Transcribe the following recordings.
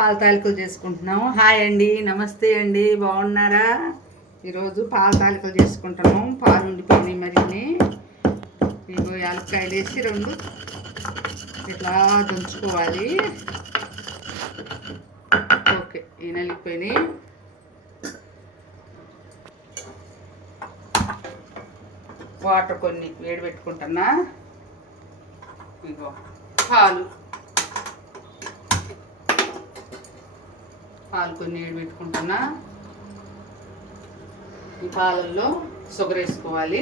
పాల తాలికలు చేసుకుంటున్నాము. హాయ్ అండి, నమస్తే అండి, బాగున్నారా? ఈరోజు పాల తాలికలు చేసుకుంటున్నాము. పాలు ఉండిపోయినాయి మరిన్ని. ఇగో యాలక్కాయలు వేసి రెండు ఇట్లా దంచుకోవాలి. ఓకే, ఈ నలిగిపోయినాయి. వాటర్ కొన్ని వేడి పెట్టుకుంటున్నా. ఇగో పాలు కొన్ని వేడి పెట్టుకుంటున్నా. ఈ పాలల్లో షుగర్ వేసుకోవాలి.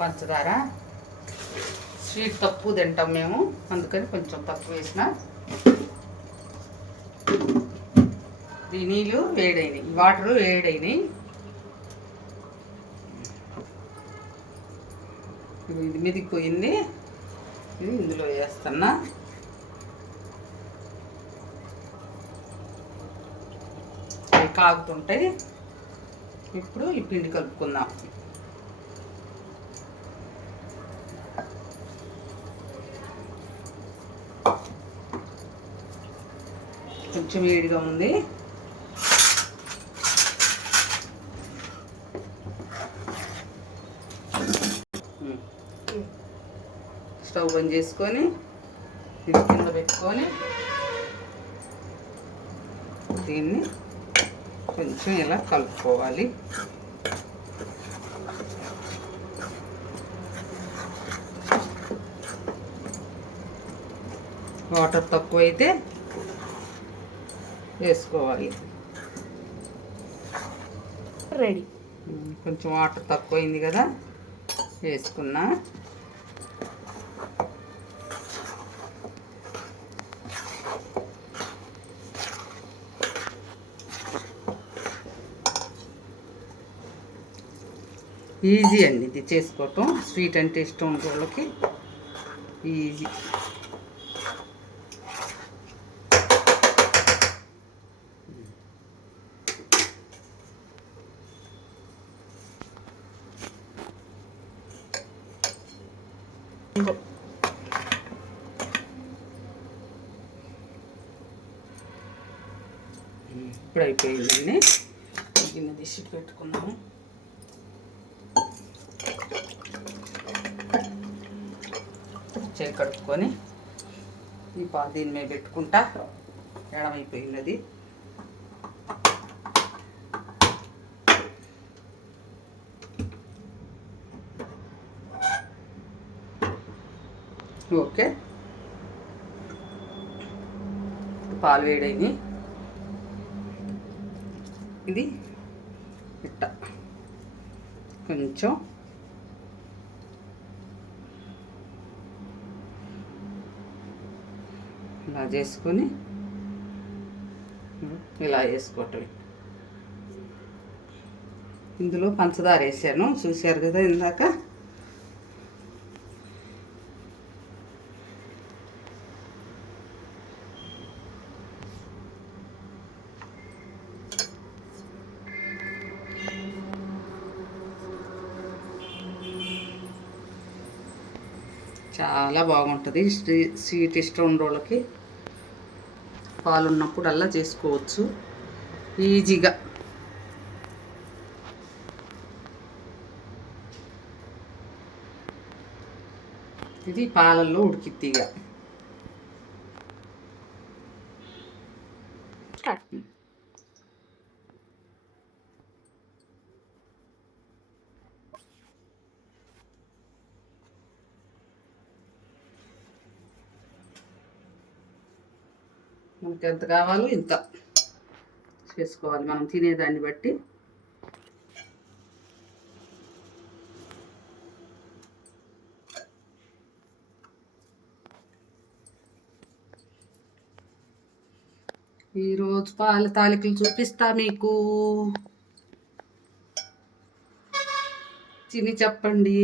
పంచదార స్వీట్ తక్కువ తింటాం మేము, అందుకని కొంచెం తక్కువ వేసిన. ఈ నీళ్ళు వేడైనాయి, వాటర్ వేడైనాయి. ఇది మెదిగిపోయింది. ఇది ఇందులో వేస్తున్నా. అవి కాగుతుంటాయి. ఇప్పుడు ఈ పిండి కలుపుకుందాం. కొంచెం వేడిగా ఉంది. స్టవ్ బంద్ చేసుకొని ఇది కింద పెట్టుకొని దీన్ని కొంచెం ఇలా కలుపుకోవాలి. వాటర్ తక్కువైతే వేసుకోవాలి. రెడీ. కొంచెం వాటర్ తక్కువైంది కదా, వేసుకున్నా. ఈజీ అండి ఇది చేసుకోవటం. స్వీట్ అంటే ఇష్టం ఉన్న వాళ్ళకి ఈజీ. ఇప్పుడు అయిపోయిందండి. గిన్నె తీసి పెట్టుకున్నాము. చేయి కడుక్కొని ఈ దీని మీద పెట్టుకుంటా. ఎడమైపోయినది. ఓకే, పాలు వేడైంది. ఇది ఇట్ట కొంచెం ఇలా చేసుకొని ఇలా వేసుకోవటం. ఇందులో పంచదార వేసాను, చూశారు కదా ఇందాక. చాలా బాగుంటుంది. స్వీట్ ఇష్టం ఉన్న వాళ్ళకి పాలు ఉన్నప్పుడల్లా చేసుకోవచ్చు ఈజీగా. ఇది పాలల్లో ఉడికిద్దిగా. మనకి ఎంత కావాలో ఇంత చేసుకోవాలి, మనం తినేదాన్ని బట్టి. ఈరోజు పాల తాలికలు చూపిస్తా మీకు, తిని చెప్పండి.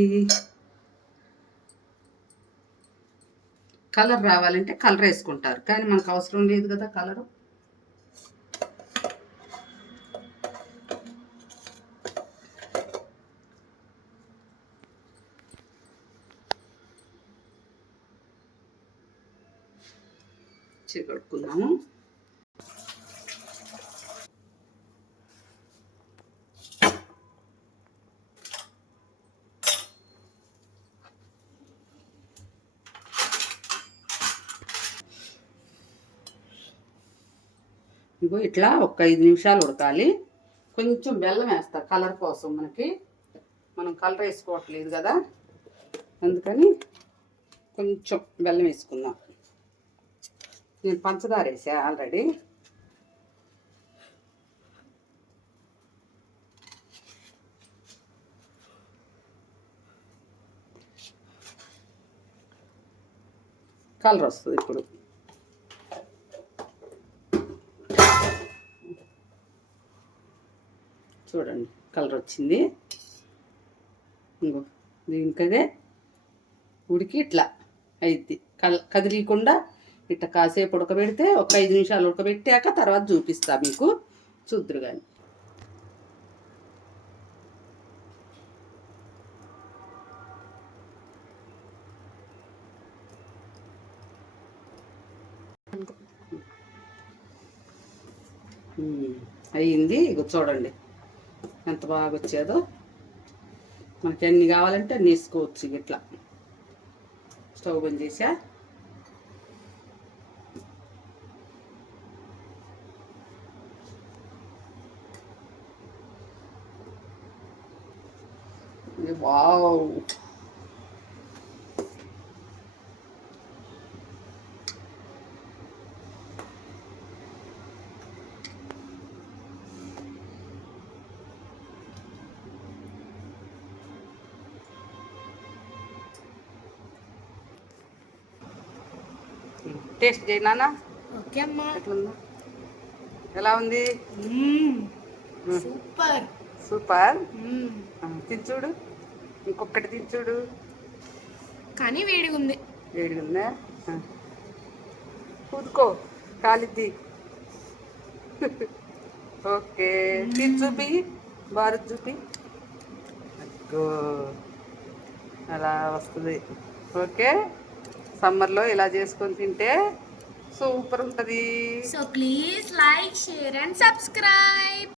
కలర్ రావాలంటే కలర్ వేసుకుంటారు, కానీ మనకు అవసరం లేదు కదా కలరు. చిరగొట్టుకుందాము. ఇగో ఇట్లా ఒక 5 నిమిషాలు ఉడకాలి. కొంచెం బెల్లం వేస్తా కలర్ కోసం, మనం కలర్ వేసుకోవట్లేదు కదా, అందుకని కొంచెం బెల్లం వేసుకుందాం. నేను పంచదార వేసా ఆల్రెడీ. కలర్ వస్తుంది ఇప్పుడు. చూడండి కలర్ వచ్చింది. ఇంకో దీనికదే ఉడికి ఇట్లా అయింది. కదిలీకుండా ఇట్లా కాసేపు ఉడకబెడితే ఒక 5 నిమిషాలు ఉడకబెట్టాక తర్వాత చూపిస్తా మీకు, చూద్దరు కానీ. అయ్యింది. ఇక చూడండి ఎంత బాగా వచ్చేదో. మనకి ఎన్ని కావాలంటే అన్ని వేసుకోవచ్చు. ఇట్లా స్టవ్ బంద్ చేసా. వావ్, టేస్ట్ చేయనా? ఓకే అమ్మా. ఎట్లుందా? ఎలా ఉంది? Super super. తినచూడు, ఇంకొకటి తినచూడు. కానీ వేడిగా ఉంది. వేడిగా ఉందా? కూదుకో, కాలిద్ది. ఓకే, తిని చూపి, భారత్ చూపి. అలా వస్తుంది. ఓకే, సమ్మర్లో ఇలా చేసుకొని తింటే సూపర్ ఉంటుంది. So please like, share and subscribe.